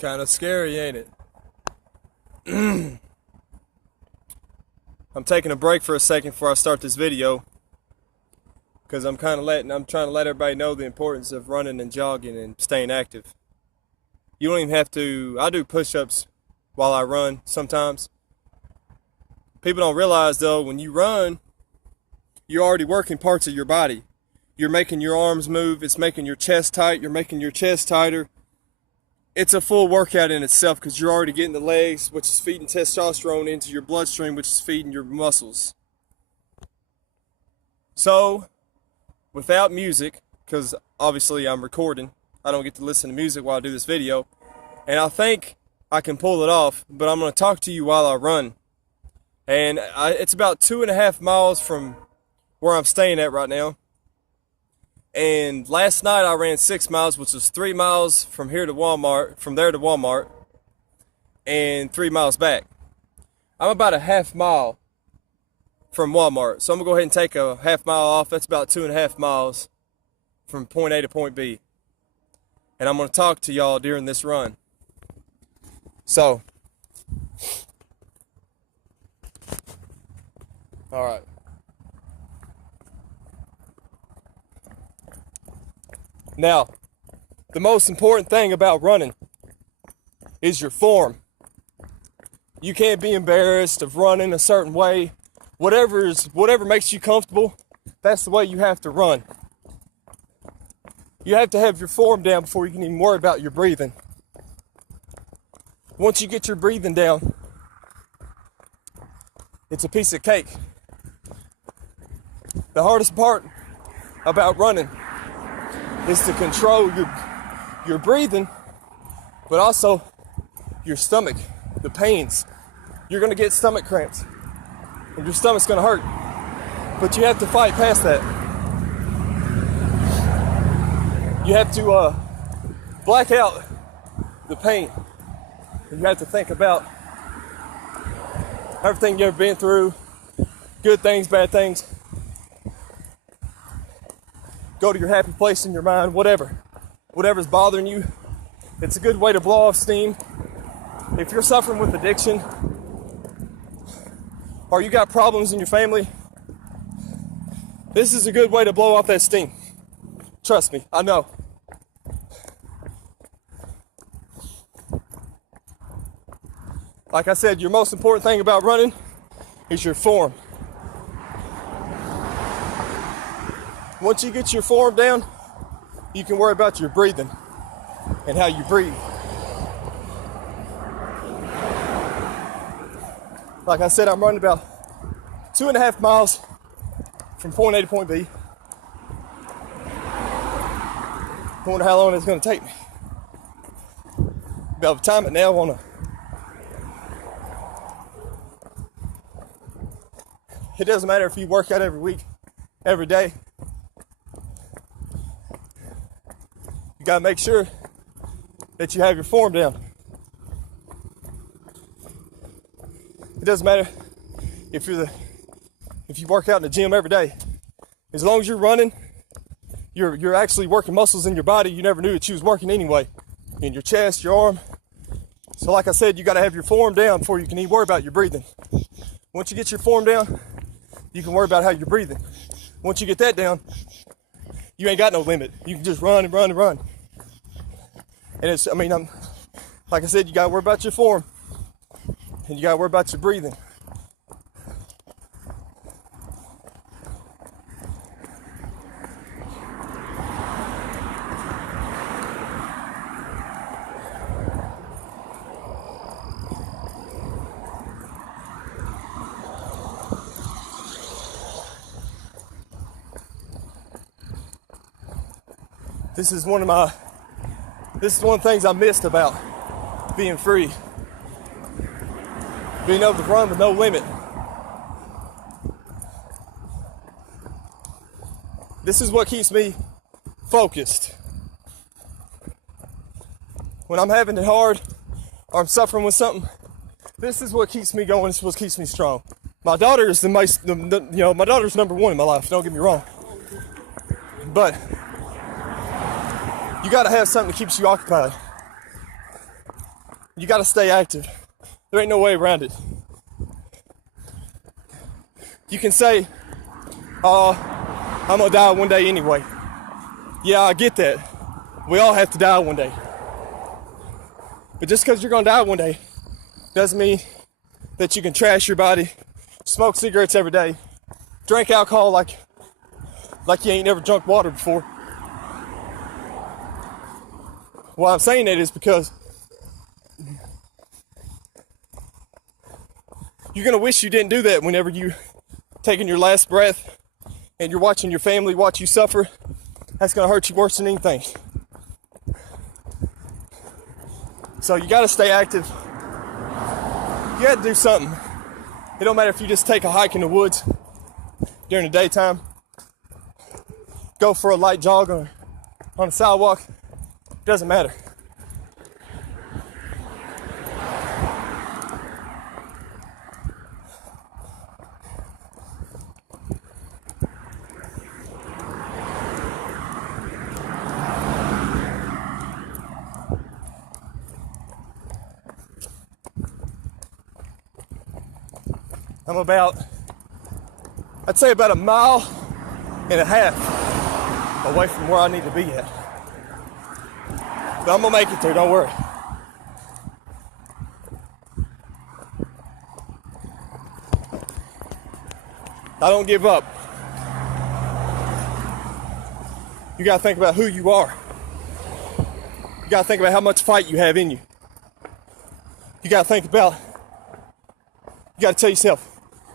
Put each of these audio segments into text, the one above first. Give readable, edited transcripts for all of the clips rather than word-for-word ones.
Kind of scary, ain't it? I'm taking a break for a second before I start this video because I'm trying to let everybody know the importance of running and jogging and staying active. You don't even have to. I do push-ups while I run sometimes. People don't realize though, when you run, you're already working parts of your body. You're making your arms move, it's making your chest tight, you're making your chest tighter. It's a full workout in itself because you're already getting the legs, which is feeding testosterone into your bloodstream, which is feeding your muscles. So, without music, because obviously I'm recording, I don't get to listen to music while I do this video, and I think I can pull it off, but I'm going to talk to you while I run. And it's about 2.5 miles from where I'm staying at right now. And last night I ran 6 miles, which was 3 miles from there to Walmart, and 3 miles back. I'm about a half mile from Walmart, so I'm gonna go ahead and take a half mile off. That's about 2.5 miles from point A to point B. And I'm gonna talk to y'all during this run. So, all right. Now, the most important thing about running is your form. You can't be embarrassed of running a certain way. Whatever makes you comfortable, that's the way you have to run. You have to have your form down before you can even worry about your breathing. Once you get your breathing down, it's a piece of cake. The hardest part about running is to control your breathing, but also your stomach, the pains. You're gonna get stomach cramps, and your stomach's gonna hurt, but you have to fight past that. You have to black out the pain, and you have to think about everything you've ever been through, good things, bad things. Go to your happy place in your mind, whatever's bothering you. It's a good way to blow off steam. If you're suffering with addiction, or you got problems in your family, this is a good way to blow off that steam. Trust me, I know. Like I said, your most important thing about running is your form. Once you get your form down, you can worry about your breathing and how you breathe. Like I said, I'm running about 2.5 miles from point A to point B. I wonder how long it's going to take me. About the time it now, it doesn't matter if you work out every week, every day. You gotta make sure that you have your form down. It doesn't matter if you work out in the gym every day. As long as you're running, you're actually working muscles in your body you never knew that you was working anyway. In your chest, your arm. So like I said, you gotta have your form down before you can even worry about your breathing. Once you get your form down, you can worry about how you're breathing. Once you get that down, you ain't got no limit. You can just run and run and run. And like I said, you gotta worry about your form, and you gotta worry about your breathing. This is one of the things I missed about being free. Being able to run with no limit. This is what keeps me focused. When I'm having it hard or I'm suffering with something, this is what keeps me going. This is what keeps me strong. My daughter is my daughter's number one in my life. Don't get me wrong. But you got to have something that keeps you occupied. you got to stay active. There ain't no way around it. You can say, I'm gonna die one day anyway. Yeah, I get that. We all have to die one day. But just because you're gonna die one day doesn't mean that you can trash your body, smoke cigarettes every day, drink alcohol like you ain't never drunk water before. Why I'm saying that is because you're gonna wish you didn't do that whenever you taking your last breath and you're watching your family watch you suffer. That's gonna hurt you worse than anything. So you gotta stay active. You gotta do something. It don't matter if you just take a hike in the woods during the daytime, go for a light jog on the sidewalk. It doesn't matter. I'm I'd say about 1.5 miles away from where I need to be at. But I'm gonna make it there, don't worry. I don't give up. You gotta think about who you are. You gotta think about how much fight you have in you. You gotta think about, you gotta tell yourself,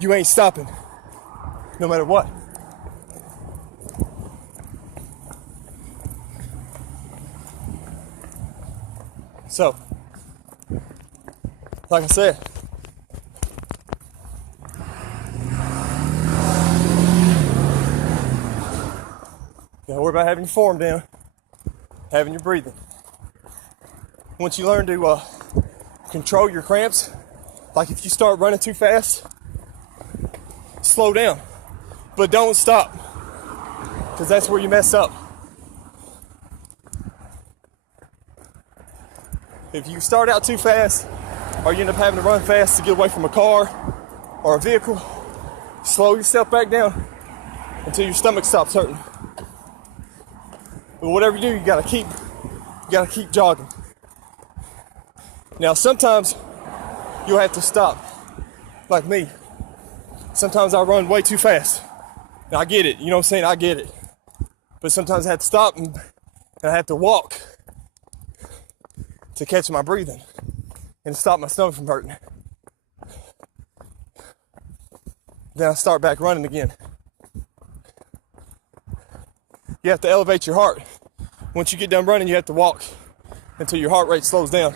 you ain't stopping, no matter what. So, like I said, don't worry about having your form down, having your breathing. Once you learn to control your cramps, like if you start running too fast, slow down, but don't stop, because that's where you mess up. If you start out too fast, or you end up having to run fast to get away from a car or a vehicle, slow yourself back down until your stomach stops hurting. But whatever you do, you gotta keep jogging. Now sometimes you'll have to stop, like me. Sometimes I run way too fast. And I get it, you know what I'm saying? I get it. But sometimes I have to stop and I have to walk to catch my breathing and stop my stomach from hurting. Then I start back running again. You have to elevate your heart. Once you get done running, you have to walk until your heart rate slows down.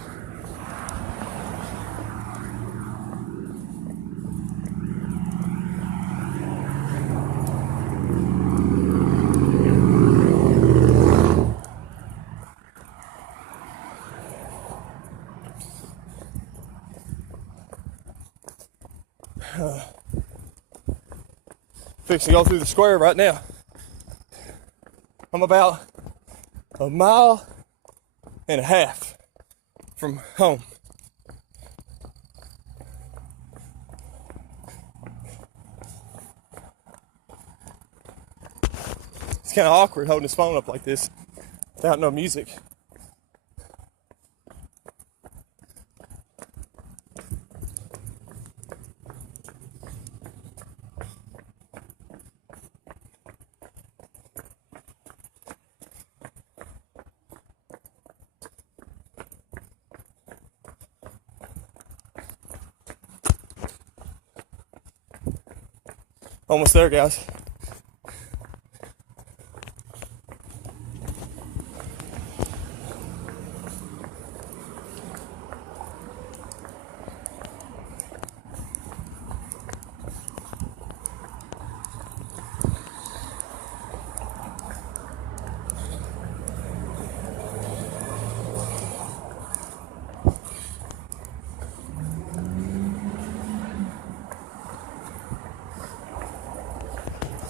Fixing to go through the square right now. I'm about 1.5 miles from home. It's kind of awkward holding his phone up like this without no music. Almost there, guys.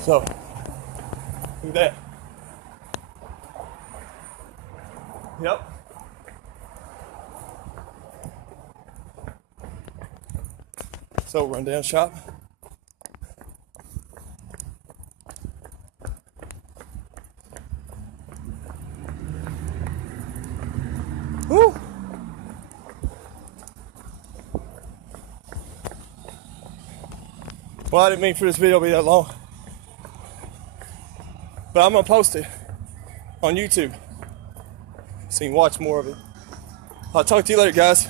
So, look at that. Yep. So rundown shop. Woo! Well, I didn't mean for this video to be that long, but I'm gonna post it on YouTube so you can watch more of it. I'll talk to you later, guys.